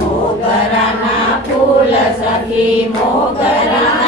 मोगरणा फूल सखी मोगरा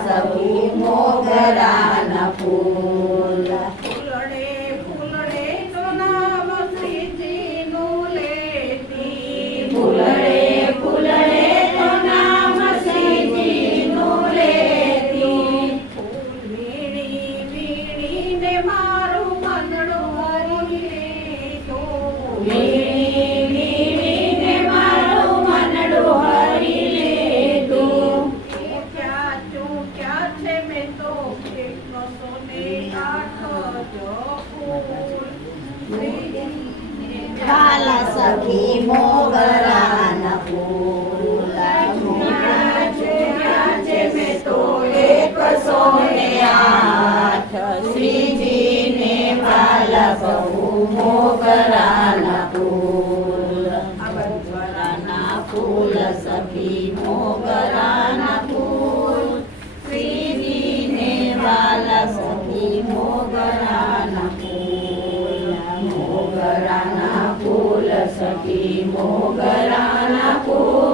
સૌ મોગરા તો એકસો ને આઠ ફૂલ. કાલા સખી મોગરાના ફૂલ. છે મેં તો એકસો ને ફૂલ સખી મોગરાના ફૂલ. फूल मोगराना फूल सखी मोगराना फूल